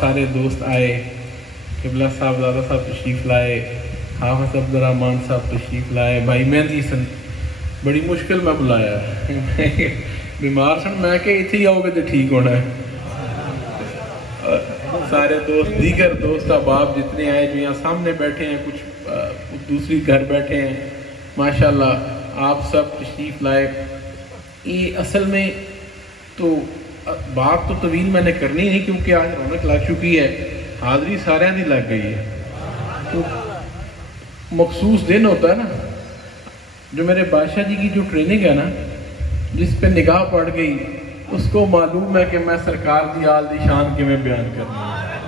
سارے دوست آئے، قبلہ صاحبزادہ صاحب تشریف لائے، حافظ عبدالرحمن صاحب تشریف لائے، بھائی مہندی سن، بڑی مشکل میں بلایا بیمار سن میں کہ اتھے ہی آؤ گے تو ٹھیک ہونا ہے. سارے دوست، دیگر دوست احباب جتنے آئے جو یہاں سامنے بیٹھے ہیں، کچھ دوسری گھر بیٹھے ہیں، ماشاءاللہ آپ سب تشریف لائے. یہ اصل میں تو بات تو طویل میں نے کرنی نہیں کیونکہ آج رونق لگ چکی ہے، حاضری سارے دی لگ گئی ہے. تو مخصوص دن ہوتا ہے نا، جو میرے بادشاہ جی کی جو ٹریننگ ہے نا، جس پہ نگاہ پڑ گئی اس کو معلوم ہے کہ میں سرکار دی آل دی شان کے میں بیان کرنا ہے.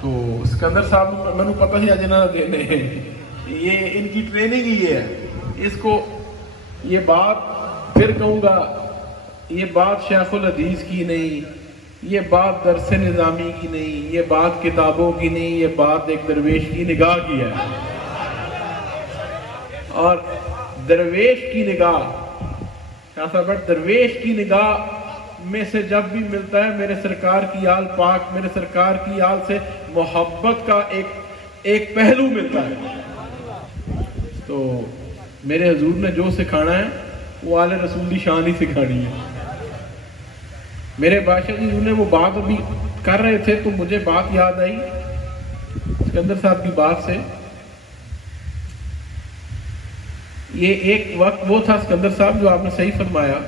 تو اسکندر صاحب میں نے پتہ ہی اجنا دینے ہیں، یہ ان کی ٹریننگ ہی ہے. اس کو یہ بات پھر کہوں گا، یہ بات شیخ الحدیث کی نہیں، یہ بات درس نظامی کی نہیں، یہ بات کتابوں کی نہیں، یہ بات ایک درویش کی نگاہ کی ہے. اور درویش کی نگاہ، درویش کی نگاہ میں سے جب بھی ملتا ہے میرے سرکار کی آل پاک، میرے سرکار کی آل سے محبت کا ایک پہلو ملتا ہے. تو میرے حضور نے جو سکھانا ہے وہ آل رسول دی شان ہی سکھانی ہے. میرے بادشاہ جی انہوں نے وہ بات ابھی کر رہے تھے تو مجھے بات یاد آئی اسکندر صاحب کی بات سے. یہ ایک وقت وہ تھا اسکندر صاحب جو آپ نے صحیح فرمایا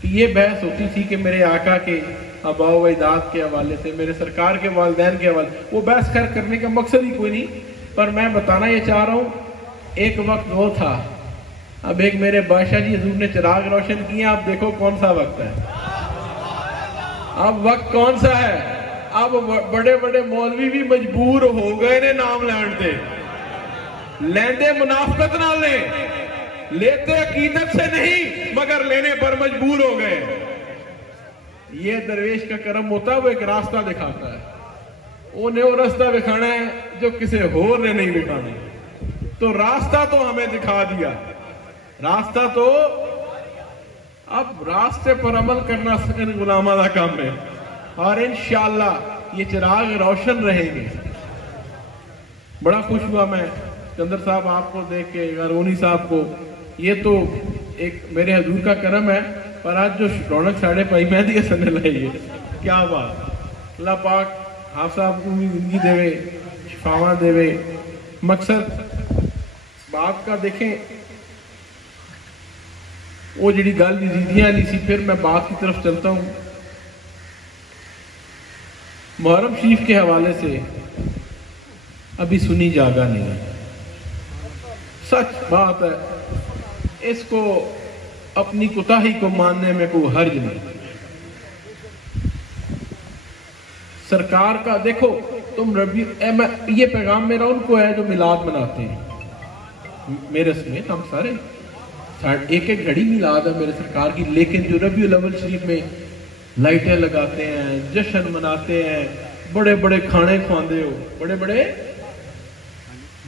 کہ یہ بحث ہوتی تھی کہ میرے آقا کے آباء و اجداد کے حوالے سے، میرے سرکار کے والدین کے حوالے، وہ بحث کرنے کا مقصد ہی کوئی نہیں، پر میں بتانا یہ چاہ رہا ہوں ایک وقت وہ تھا. اب ایک میرے بادشاہ جی حضور نے چراغ روشن کیا، اب دیکھو کون سا وقت ہے. اب وقت کون سا ہے؟ اب بڑے بڑے مولوی بھی مجبور ہو گئے نے نام لین تے، لیندے منافقت نہ لیں، لیتے عقیدت سے نہیں مگر لینے پر مجبور ہو گئے. یہ درویش کا کرم ہوتا ہے، وہ ایک راستہ دکھاتا ہے، انہیں وہ راستہ دکھانا ہے جو کسی اور نے نہیں دکھانا. تو راستہ تو ہمیں دکھا دیا، راستہ تو اب راستے پر عمل کرنا ان غلامہ کا کام ہے، اور انشاءاللہ یہ چراغ روشن رہیں گے. بڑا خوش ہوا میں اسکندر صاحب آپ کو دیکھ کے، غارونی صاحب کو. یہ تو ایک میرے حضور کا کرم ہے، پر آج جو رونق ساڑھے پائی مہندی سننے لائی ہے، کیا بات. اللہ پاک آپ صاحب کو بھی زندگی دے وے، شفاواں دے وے. مقصد بات کا دیکھیں، وہ جڑی گل یزیدیاں نہیں سی، پھر میں بات کی طرف چلتا ہوں. محرم شریف کے حوالے سے ابھی سنی جاگا نہیں ہے، سچ بات ہے. اس کو اپنی کوتاہی کو ماننے میں کوئی حرج نہیں. سرکار کا دیکھو تم یہ پیغام میرا ان کو ہے جو میلاد مناتے ہیں. میرے سمیت ہم سارے ایک ایک گھڑی میلاد ہے میرے سرکار کی، لیکن جو ربیع الاول شریف میں لائٹیں لگاتے ہیں، جشن مناتے ہیں، بڑے بڑے کھانے کھواندے ہو، بڑے بڑے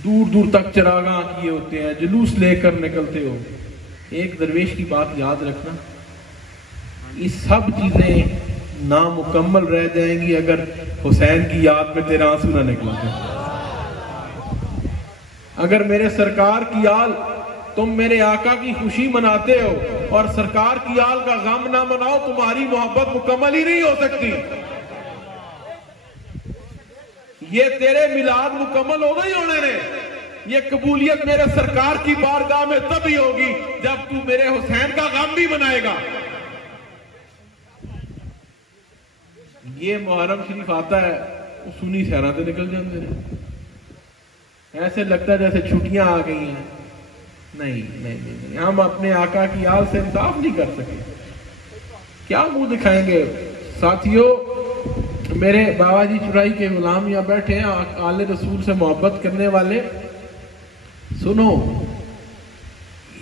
دور دور تک چراغاں کیے ہوتے ہیں، جلوس لے کر نکلتے ہو. ایک درویش کی بات یاد رکھنا، یہ سب چیزیں نامکمل رہ جائیں گی اگر حسین کی یاد میں تیرا آنسو نہ نکلا. اگر میرے سرکار کی آل، تم میرے آقا کی خوشی مناتے ہو اور سرکار کی آل کا غم نہ مناؤ، تمہاری محبت مکمل ہی نہیں ہو سکتی. یہ تیرے میلاد مکمل ہو گئی ہونے نے، یہ قبولیت میرے سرکار کی بارگاہ میں تب ہی ہوگی جب تو میرے حسین کا غم بھی منائے گا. یہ محرم شریف آتا ہے، وہ سنی سیرہ تے نکل جاندے ہیں، ایسے لگتا ہے جیسے چھٹیاں آ گئی ہیں. نہیں، ہم اپنے آقا کی آل سے انصاف نہیں کر سکے، کیا منہ دکھائیں گے. ساتھیوں، میرے بابا جی چرائی کے غلام یہاں بیٹھے ہیں، آل رسول سے محبت کرنے والے. سنو،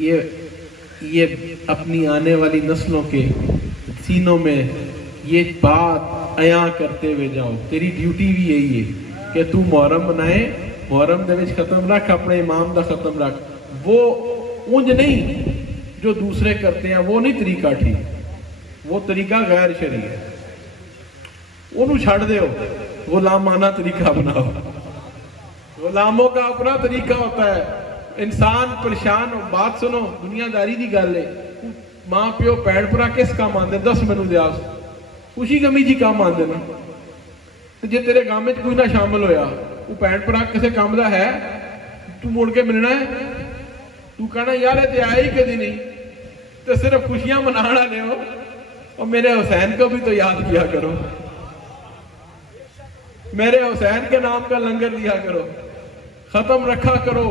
یہ اپنی آنے والی نسلوں کے سینوں میں یہ بات عیاں کرتے ہوئے جاؤ. تیری ڈیوٹی بھی یہی ہے کہ تو محرم منائے، محرم دے وچ ختم رکھ، اپنے امام دا ختم رکھ. وہ اونج نہیں جو دوسرے کرتے ہیں، وہ نہیں طریقہ ٹھیک، وہ طریقہ غیر شرعی ہے. انہوں چھڑ دے ہو، غلامانہ طریقہ بناؤ۔ غلاموں کا اپنا طریقہ ہوتا ہے، انسان پریشان ہو، بات سنو، دنیا داری دی گل ہے، ماں پیو پیڑ پرا کس کام آندے؟ 10 منو دیا خوشی کمی جی کام آندے نا، تو جے تیرے کام میں کوئی نہ شامل ہویا، وہ پیڑ پرا کسے کام دا ہے، تو مڑ کے ملنا ہے، تو کہنا یار تے آئے ہی کدی نہیں، تو صرف خوشیاں منانا لے ہو، اور میرے حسین کو بھی تو یاد کیا کرو، میرے حسین کے نام کا لنگر دیا کرو، ختم رکھا کرو،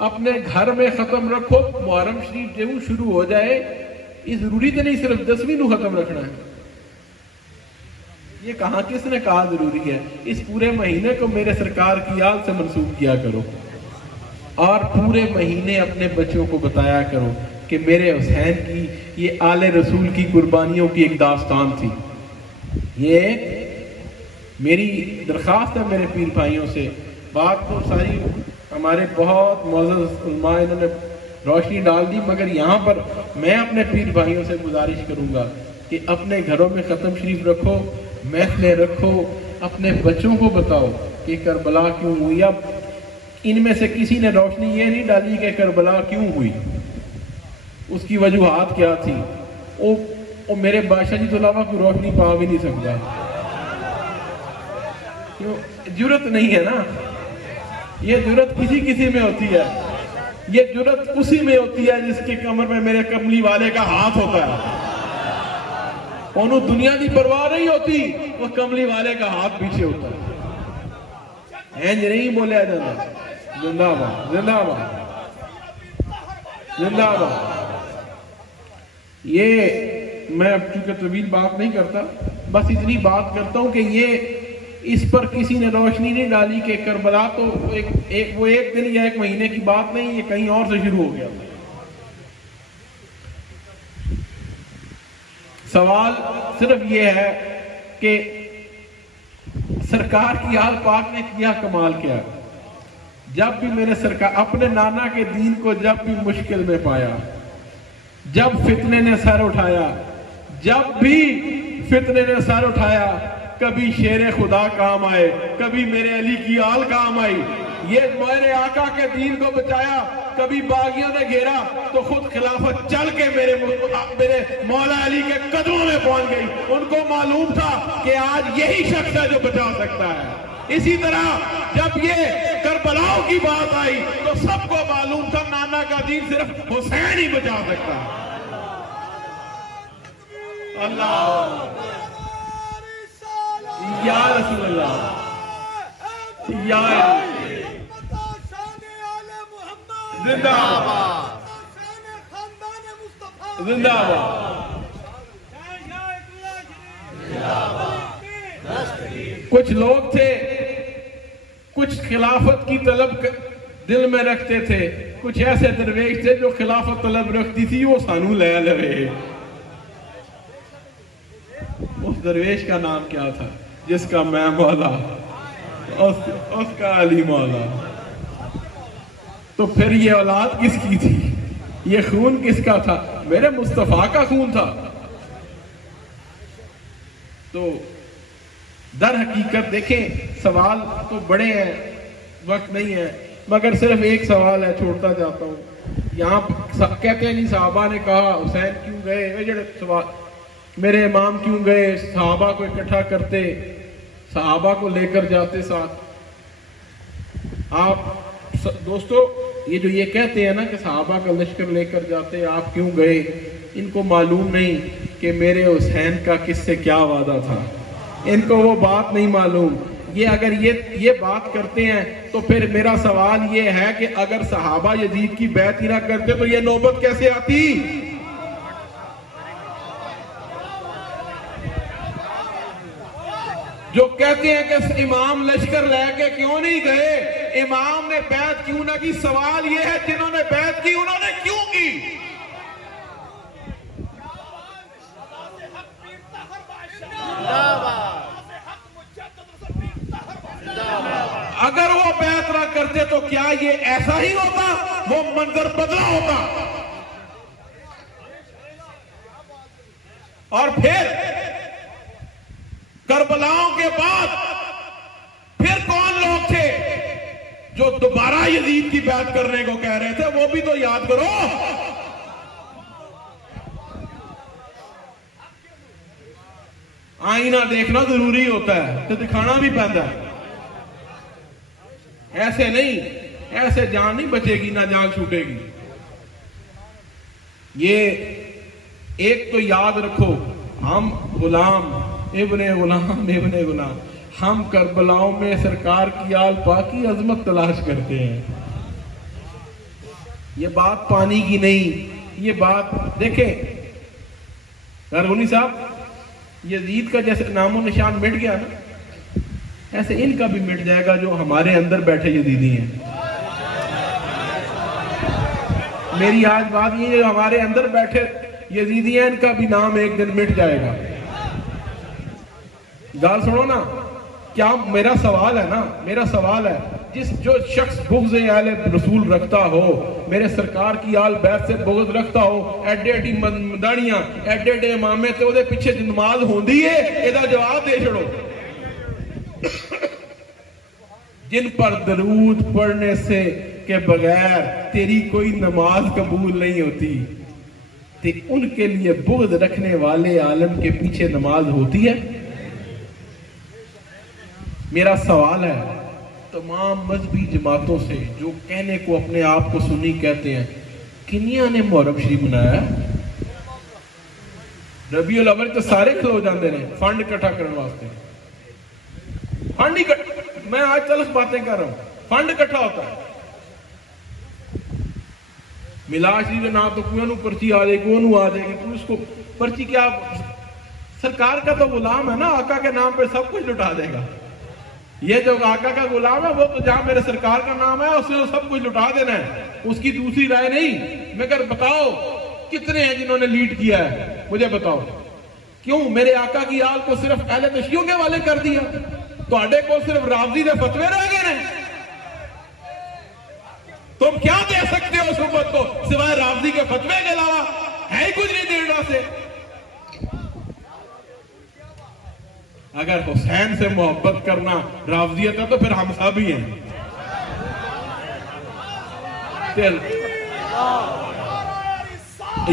اپنے گھر میں ختم رکھو۔ محرم شریف جب شروع ہو جائے، یہ ضروری تو نہیں صرف 10ویں نو ختم رکھنا ہے، یہ کہاں کس نے کہا ضروری ہے؟ اس پورے مہینے کو میرے سرکار کی یاد سے منسوب کیا کرو، اور پورے مہینے اپنے بچوں کو بتایا کرو کہ میرے حسین کی یہ آل رسول کی قربانیوں کی ایک داستان تھی۔ یہ میری درخواست ہے میرے پیر بھائیوں سے، بات تو ساری ہمارے بہت معزز علماء انہوں نے روشنی ڈال دی، مگر یہاں پر میں اپنے پیر بھائیوں سے گزارش کروں گا کہ اپنے گھروں میں ختم شریف رکھو، محفلیں رکھو، اپنے بچوں کو بتاؤ کہ کربلا کیوں ہوئی۔ اب ان میں سے کسی نے روشنی یہ نہیں ڈالی کہ کربلا کیوں ہوئی، اس کی وجوہات کیا تھی، وہ میرے بادشاہ جی تو علاوہ کوئی روشنی پا بھی نہیں سکتا، جرت نہیں ہے نا، یہ جرت کسی میں ہوتی ہے، یہ جرت اسی میں ہوتی ہے جس کے کمر میں میرے کملی والے کا ہاتھ ہوتا ہے، انہوں دنیا دی پرواہ نہیں ہوتی، وہ کملی والے کا ہاتھ پیچھے ہوتا ہے، اینج نہیں بولے جاتا۔ زندہ باد، زندہ باد، زندہ باد۔ یہ میں اب چونکہ طویل بات نہیں کرتا، بس اتنی بات کرتا ہوں کہ یہ اس پر کسی نے روشنی نہیں ڈالی کہ کربلا تو وہ ایک دن یا ایک مہینے کی بات نہیں، یہ کہیں اور سے شروع ہو گیا۔ سوال صرف یہ ہے کہ سرکار کی آل پاک نے کیا کمال کیا، جب بھی میرے سرکار اپنے نانا کے دین کو جب بھی مشکل میں پایا، جب فتنے نے سر اٹھایا، جب بھی فتنے نے سر اٹھایا، کبھی شیر خدا کام آئے، کبھی میرے علی کی آل کام آئی، یہ میرے آقا کے دین کو بچایا، کبھی باغیوں نے گھیرا تو خود خلافت چل کے میرے مولا علی کے قدموں میں پہنچ گئی، ان کو معلوم تھا کہ آج یہی شخص ہے جو بچا سکتا ہے۔ اسی طرح جب یہ کربلاؤں کی بات آئی تو سب کو معلوم تھا نانا کا دین صرف حسین ہی بچا سکتا ہے۔ اللہ یا رسول اللہ، یا زندہ آباد، زندہ آباد۔ کچھ لوگ تھے، کچھ خلافت کی طلب دل میں رکھتے تھے، کچھ ایسے درویش تھے جو خلافت طلب رکھتی تھی، وہ سانو لے لے۔ اس درویش کا نام کیا تھا جس کا میں مولا، اس کا علی مولا؟ تو پھر یہ اولاد کس کی تھی؟ یہ خون کس کا تھا؟ میرے مصطفیٰ کا خون تھا۔ تو در حقیقت دیکھیں، سوال تو بڑے ہیں، وقت نہیں ہے، مگر صرف ایک سوال ہے، چھوڑتا جاتا ہوں۔ یہاں کہتے ہیں نہیں صحابہ نے کہا حسین کیوں گئے، یہ جڑے سوال، میرے امام کیوں گئے، صحابہ کو اکٹھا کرتے، صحابہ کو لے کر جاتے ساتھ۔ آپ دوستو یہ جو یہ کہتے ہیں نا کہ صحابہ کا لشکر لے کر جاتے، آپ کیوں گئے، ان کو معلوم نہیں کہ میرے حسین کا کس سے کیا وعدہ تھا، ان کو وہ بات نہیں معلوم۔ یہ اگر یہ بات کرتے ہیں تو پھر میرا سوال یہ ہے کہ اگر صحابہ یزید کی بیعت ہی نہ کرتے تو یہ نوبت کیسے آتی؟ جو کہتے ہیں کہ امام لشکر لے کے کیوں نہیں گئے، امام نے بیعت کیوں نہ کی، سوال یہ ہے جنہوں نے بیعت کی انہوں نے کیوں کی؟ اگر وہ بیعت نہ کرتے تو کیا یہ ایسا ہی ہوتا، وہ منظر بدلا ہوتا؟ اور پھر کربلاؤں کے جو دوبارہ یزید کی بیعت کرنے کو کہہ رہے تھے، وہ بھی تو یاد کرو. آئینہ دیکھنا ضروری ہوتا ہے تو دکھانا بھی پڑتا ہے. ایسے نہیں، ایسے جان نہیں بچے گی نہ جان چھوٹے گی. یہ ایک تو یاد رکھو، ہم غلام ابن غلام، ہم کربلاؤں میں سرکار کی آل پاک کی عظمت تلاش کرتے ہیں. یہ بات پانی کی نہیں، یہ بات دیکھیں غرغنی صاحب، یزید کا جیسے نام و نشان مٹ گیا نا، ایسے ان کا بھی مٹ جائے گا جو ہمارے اندر بیٹھے یزیدی ہیں. میری آج بات یہ ہے، جو ہمارے اندر بیٹھے یزیدی ہیں ان کا بھی نام ایک دن مٹ جائے گا. گال سنو نا، کیا میرا سوال ہے نا، میرا سوال ہے، جو شخص بغض اہل رسول رکھتا ہو، میرے سرکار کی آل بیت سے بغض رکھتا ہو، ایڈے ایڈی مداڑیاں، ایڈے ایڈے امامے تے وہ پیچھے نماز ہوندی ہے، یہ جواب دے چھڑو. جن پر درود پڑھنے سے کے بغیر تیری کوئی نماز قبول نہیں ہوتی، تو ان کے لیے بغض رکھنے والے عالم کے پیچھے نماز ہوتی ہے؟ میرا سوال ہے تمام مذہبی جماعتوں سے جو کہنے کو اپنے آپ کو سنی کہتے ہیں، کنیا نے محرم شریف منایا ہے؟ ربیع الاول تو سارے کھلو جاندے نے فنڈ اکٹھا کرنے واسطے. فنڈ ہی میں آج تلخ باتیں کر رہا ہوں، فنڈ اکٹھا ہوتا ہے. میلاد شریف نہ تو کوئی نو پرچی آ جائے گی، وہ آ جائے گی، تو اس کو پرچی کیا؟ سرکار کا تو غلام ہے نا، آقا کے نام پہ سب کچھ لٹا دے گا. یہ جو آقا کا غلام ہے وہ تو جہاں میرے سرکار کا نام ہے اس نے سب کچھ لٹا دینا ہے، اس کی دوسری رائے نہیں. مگر بتاؤ کتنے ہیں جنہوں نے لیڈ کیا ہے؟ مجھے بتاؤ کیوں میرے آقا کی آل کو صرف اہل تشیع کے والے کر دیا؟ تو اڈے کو صرف رافضی دے فتوے رہ گئے ہیں. تم کیا دے سکتے ہو اس امت کو سوائے رافضی کے فتوے کے علاوہ؟ ہے ہی کچھ نہیں دینا سے. اگر حسین سے محبت کرنا رافضیت ہے تو پھر ہم سب ہی ہیں.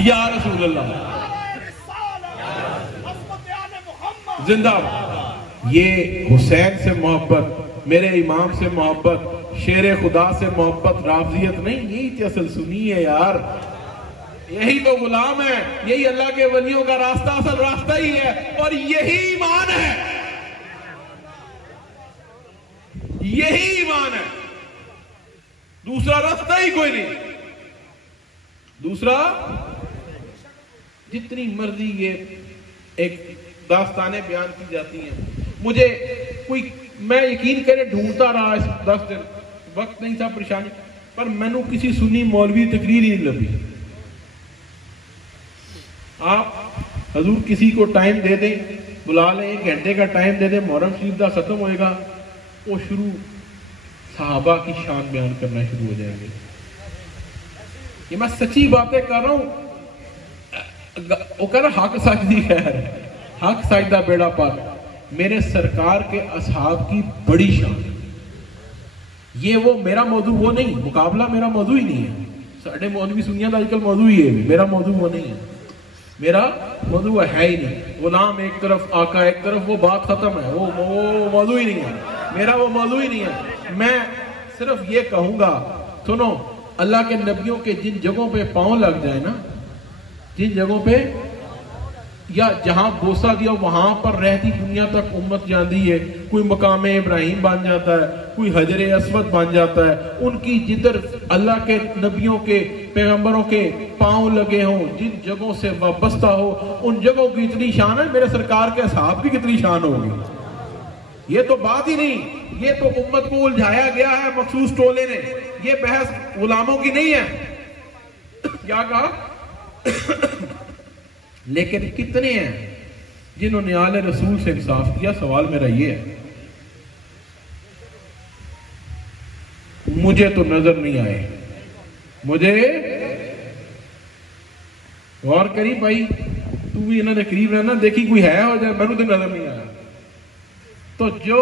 یا رسول اللہ زندہ. یہ حسین سے محبت، میرے امام سے محبت، شیر خدا سے محبت رافضیت نہیں. یہی تو اصل سنی ہے یار، یہی تو غلام ہے، یہی اللہ کے ولیوں کا راستہ اصل راستہ ہی ہے، اور یہی ایمان ہے، یہی ایمان ہے. دوسرا راستہ ہی کوئی نہیں. دوسرا جتنی مرضی یہ ایک داستانیں بیان کی جاتی ہیں، مجھے کوئی میں یقین کرے ڈھونڈتا رہا اس 10 دن، وقت نہیں تھا، پریشانی، پر میں نے کسی سنی مولوی تقریر ہی نہیں لبھی. آپ حضور کسی کو ٹائم دے دیں، بلا لیں، 1 گھنٹے کا ٹائم دے دیں، محرم شریف دا ختم ہوئے گا، وہ شروع صحابہ کی شان بیان کرنا شروع ہو جائیں گے. یہ میں سچی باتیں کر رہا ہوں. وہ کہہ رہا حق سجدی خیر، حق سجدہ بیڑا پار. میرے سرکار کے اصحاب کی بڑی شان. یہ وہ میرا موضوع وہ نہیں، مقابلہ میرا موضوع ہی نہیں ہے. ساڑھے مولوی سنیاں آج کل موضوع ہی ہے، میرا موضوع وہ نہیں ہے. میرا موضوع ہے ہی نہیں. غلام ایک طرف، آقا ایک طرف، وہ بات ختم ہے، وہ موضوع ہی نہیں ہے. میرا وہ موضوع ہی نہیں ہے. میں صرف یہ کہوں گا، سنو، اللہ کے نبیوں کے جن جگہوں پہ پاؤں لگ جائے نا، جن جگہوں پہ یا جہاں بوسہ دیا وہاں پر رہتی دنیا تک امت جاندی ہے. کوئی مقام ابراہیم بن جاتا ہے، کوئی حجر اسود بن جاتا ہے. ان کی جدھر اللہ کے نبیوں کے پیغمبروں کے پاؤں لگے ہوں، جن جگہوں سے وابستہ ہو، ان جگہوں کی اتنی شان ہے. میرے سرکار کے اصحاب کی کتنی شان ہوگی. یہ تو بات ہی نہیں. یہ تو امت کو الجھایا گیا ہے مخصوص ٹولے نے. یہ بحث غلاموں کی نہیں ہے. کیا کہا؟ لیکن کتنے ہیں جنہوں نے آل رسول سے انصاف کیا؟ سوال میرا یہ ہے. مجھے تو نظر نہیں آئے. مجھے غور کری بھائی، تو بھی انہوں نے قریب رہنا، دیکھی کوئی ہے ہو جائے، میں نے تو نظر نہیں آیا. تو جو